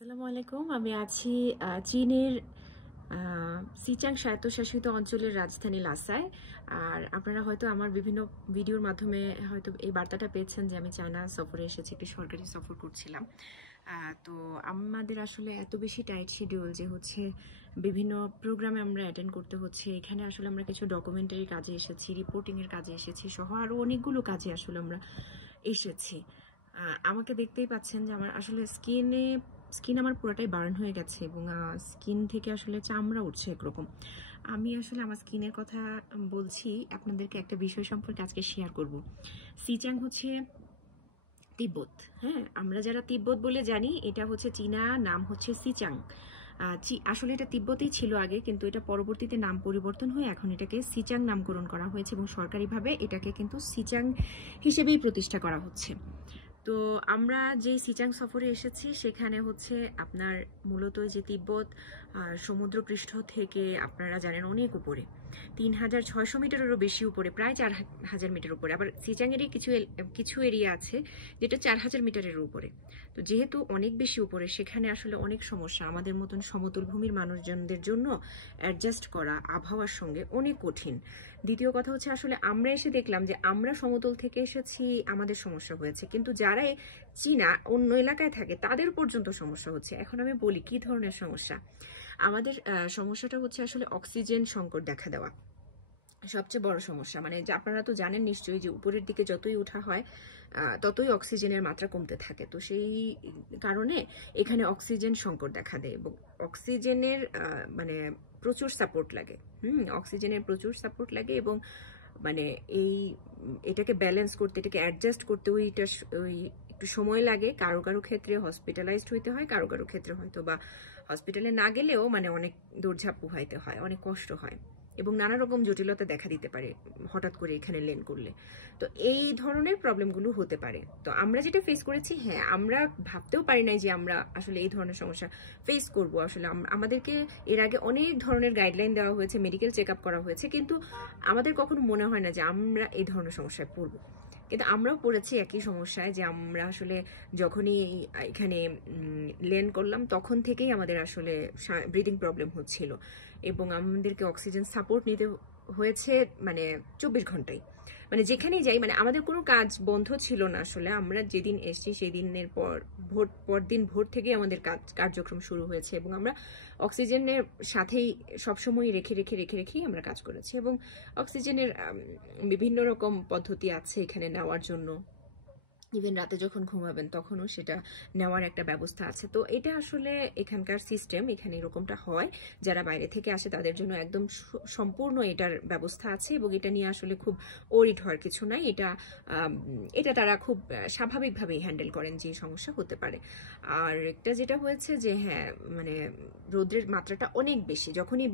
আসসালামু আলাইকুম। আমি আছি চীনের সিচাং স্বায়ত্তশাসিত অঞ্চলের রাজধানী লাসায়। আর আপনারা হয়তো আমার বিভিন্ন ভিডিওর মাধ্যমে হয়তো এই বার্তাটা পেয়েছেন যে আমি চায়না সফরে এসেছি, একটি সরকারি সফর করছিলাম। তো আমাদের আসলে এত বেশি টাইট শিডিউল যে হচ্ছে বিভিন্ন প্রোগ্রামে আমরা অ্যাটেন্ড করতে হচ্ছে। এখানে আসলে আমরা কিছু ডকুমেন্টারি কাজে এসেছি, রিপোর্টিংয়ের কাজে এসেছি সহ আরও অনেকগুলো কাজে আসলে আমরা এসেছি। আমাকে দেখতেই পাচ্ছেন যে আমার আসলে স্কিন আমার পুরোটাই বার্ন হয়ে গেছে এবং স্কিন থেকে আসলে চামড়া উঠছে একরকম। আমি আসলে আমার স্কিনের কথা বলছি আপনাদেরকে, একটা বিষয় সম্পর্কে আজকে শেয়ার করব। সিচাং হচ্ছে তিব্বত। হ্যাঁ, আমরা যারা তিব্বত বলে জানি, এটা হচ্ছে চীনা নাম হচ্ছে সিচাং। আসলে এটা তিব্বতেই ছিল আগে, কিন্তু এটা পরবর্তীতে নাম পরিবর্তন হয়ে এখন এটাকে সিচাং নামকরণ করা হয়েছে এবং সরকারিভাবে এটাকে কিন্তু সিচাং হিসেবেই প্রতিষ্ঠা করা হচ্ছে। তো আমরা যে সিচাং সফরে এসেছি সেখানে হচ্ছে আপনার মূলত যে তিব্বত সমুদ্রপৃষ্ঠ থেকে আপনারা জানেন অনেক উপরে, 3600 মিটারেরও বেশি উপরে, প্রায় 4000 মিটার উপরে। আবার সিচাংয়েরই কিছু এরিয়া আছে যেটা 4000 মিটারের উপরে। তো যেহেতু অনেক বেশি উপরে, সেখানে আসলে অনেক সমস্যা আমাদের মতন সমতল ভূমির মানুষজনদের জন্য অ্যাডজাস্ট করা আবহাওয়ার সঙ্গে অনেক কঠিন। দ্বিতীয় কথা হচ্ছে আসলে আমরা এসে দেখলাম যে আমরা সমতল থেকে এসেছি, আমাদের সমস্যা হয়েছে, কিন্তু যারা চীনা অন্য এলাকায় থাকে তাদের পর্যন্ত সমস্যা হচ্ছে। এখন আমি বলি কি ধরনের সমস্যা। আমাদের সমস্যাটা হচ্ছে আসলে অক্সিজেন সংকট দেখা দেওয়া সবচেয়ে বড় সমস্যা। মানে আপনারা তো জানেন নিশ্চয়ই যে উপরের দিকে যতই ওঠা হয় ততই অক্সিজেনের মাত্রা কমতে থাকে। তো সেই কারণে এখানে অক্সিজেন সংকট দেখা দেয় এবং অক্সিজেনের মানে প্রচুর সাপোর্ট লাগে। অক্সিজেনের প্রচুর সাপোর্ট লাগে এবং মানে এটাকে ব্যালেন্স করতে, এটাকে অ্যাডজাস্ট করতে ওই একটু সময় লাগে। কারো কারো ক্ষেত্রে হসপিটালাইজড হইতে হয়, কারো কারো ক্ষেত্রে হয়তো বা হসপিটালে না গেলেও মানে অনেক দৌড়ঝাঁপ পোহাইতে হয়, অনেক কষ্ট হয় এবং নানা রকম জটিলতা দেখা দিতে পারে হঠাৎ করে এখানে ল্যান্ড করলে। তো এই ধরনের প্রবলেমগুলো হতে পারে। তো আমরা যেটা ফেস করেছি, হ্যাঁ, আমরা ভাবতেও পারি নাই যে আমরা আসলে এই ধরনের সমস্যা ফেস করব। আসলে আমাদেরকে এর আগে অনেক ধরনের গাইডলাইন দেওয়া হয়েছে, মেডিকেল চেক আপ করা হয়েছে, কিন্তু আমাদের কখনো মনে হয় না যে আমরা এই ধরনের সমস্যায় পড়ব। কিন্তু আমরাও পড়েছি একই সমস্যায়, যে আমরা আসলে যখনই এখানে ল্যান্ড করলাম তখন থেকেই আমাদের আসলে ব্রিদিং প্রবলেম হচ্ছিল এবং আমাদেরকে অক্সিজেন সাপোর্ট নিতে হয়েছে মানে 24 ঘন্টায়। মানে যেখানেই যাই, মানে আমাদের কোনো কাজ বন্ধ ছিল না। আসলে আমরা যেদিন এসেছি সেই দিনের পরদিন ভোর থেকেই আমাদের কার্যক্রম শুরু হয়েছে এবং আমরা অক্সিজেনের সাথেই সবসময় রেখেই আমরা কাজ করেছি। এবং অক্সিজেনের বিভিন্ন রকম পদ্ধতি আছে এখানে নেওয়ার জন্য। ইভেন রাতে যখন ঘুমাবেন তখনও সেটা নেওয়ার একটা ব্যবস্থা আছে। তো এটা আসলে এখানকার সিস্টেম, এখানে এরকমটা হয়। যারা বাইরে থেকে আসে তাদের জন্য একদম সম্পূর্ণ এটার ব্যবস্থা আছে এবং এটা নিয়ে আসলে খুব ওরিড হওয়ার কিছু নাই। এটা তারা খুব স্বাভাবিকভাবেই হ্যান্ডেল করেন যে সমস্যা হতে পারে। আর একটা যেটা হয়েছে যে হ্যাঁ, মানে রোদ্রের মাত্রাটা অনেক বেশি, যখনই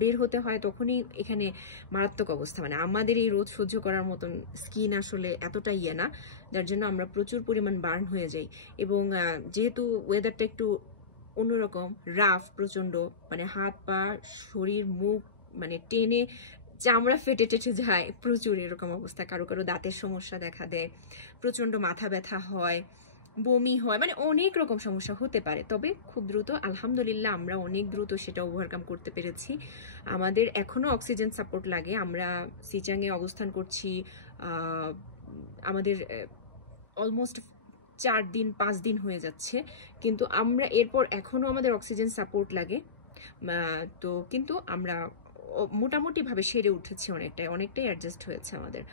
বের হতে হয় তখনই এখানে মারাত্মক অবস্থা। মানে আমাদের এই রোদ সহ্য করার মতন স্কিন আসলে এতটা ইয়ে না, যার জন্য আমরা প্রচুর পরিমাণ বার্ন হয়ে যাই। এবং যেহেতু ওয়েদারটা একটু অন্যরকম, রাফ প্রচন্ড, মানে হাত পা শরীর মুখ মানে টেনে চামড়া ফেটে যায় প্রচুর, এরকম অবস্থা। কারো কারো দাঁতের সমস্যা দেখা দেয়, প্রচন্ড মাথা ব্যথা হয়, বমি হয়, মানে অনেক রকম সমস্যা হতে পারে। তবে খুব দ্রুত আলহামদুলিল্লাহ আমরা অনেক দ্রুত সেটা ওভারকাম করতে পেরেছি। আমাদের এখনো অক্সিজেন সাপোর্ট লাগে। আমরা সিচাংয়ে অবস্থান করছি, আমাদের অলমোস্ট 4-5 দিন হয়ে যাচ্ছে, কিন্তু আমরা এরপর এখনো আমাদের অক্সিজেন সাপোর্ট লাগে। তো কিন্তু আমরা মোটামুটিভাবে সেরে উঠেছি, অনেকটাই অ্যাডজাস্ট হয়েছে আমাদের।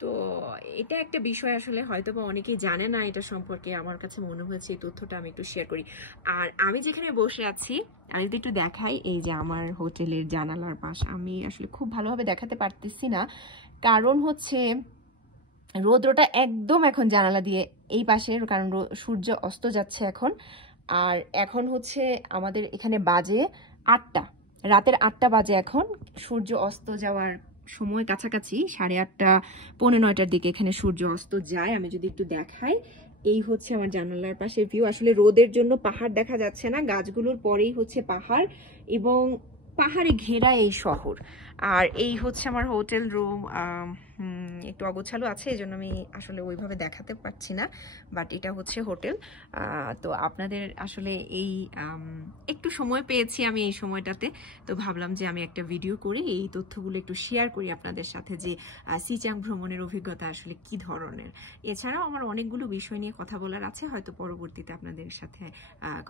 তো এটা একটা বিষয় আসলে হয়তো বা অনেকেই জানে না এটা সম্পর্কে। আমার কাছে মনে হয়েছে এই তথ্যটা আমি একটু শেয়ার করি। আর আমি যেখানে বসে আছি, আমি যদি একটু দেখাই, এই যে আমার হোটেলের জানালার পাশ, আমি আসলে খুব ভালোভাবে দেখাতে পারতেছি না, কারণ হচ্ছে রৌদ্রটা একদম এখন জানালা দিয়ে এই পাশে, কারণ সূর্য অস্ত যাচ্ছে এখন। আর এখন হচ্ছে আমাদের এখানে বাজে 8টা, রাতের 8টা বাজে এখন। সূর্য অস্ত যাওয়ার সময় কাছাকাছি 8:30 পৌনে 9টার দিকে এখানে সূর্য অস্ত যায়। আমি যদি একটু দেখাই, এই হচ্ছে আমার জানালার পাশে ভিউ। আসলে রোদের জন্য পাহাড় দেখা যাচ্ছে না, গাছগুলোর পরেই হচ্ছে পাহাড় এবং পাহাড়ে ঘেরা এই শহর। আর এই হচ্ছে আমার হোটেল রুম। একটু অগোছালো আছে, এই জন্য আমি আসলে ওইভাবে দেখাতে পারছি না, বাট এটা হচ্ছে হোটেল। তো আপনাদের আসলে এই একটু সময় পেয়েছি আমি এই সময়টাতে, তো ভাবলাম যে আমি একটা ভিডিও করি, এই তথ্যগুলো একটু শেয়ার করি আপনাদের সাথে যে সিচাং ভ্রমণের অভিজ্ঞতা আসলে কি ধরনের। এছাড়াও আমার অনেকগুলো বিষয় নিয়ে কথা বলার আছে, হয়তো পরবর্তীতে আপনাদের সাথে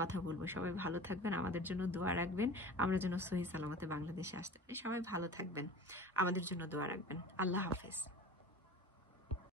কথা বলবো। সবাই ভালো থাকবেন, আমাদের জন্য দোয়া রাখবেন, আমরা যেন সহি সালামতে বাংলাদেশে আসতে পারি। সবাই ভালো থাকবেন, আমাদের জন্য দোয়া রাখবেন। আল্লাহ হাফেজ।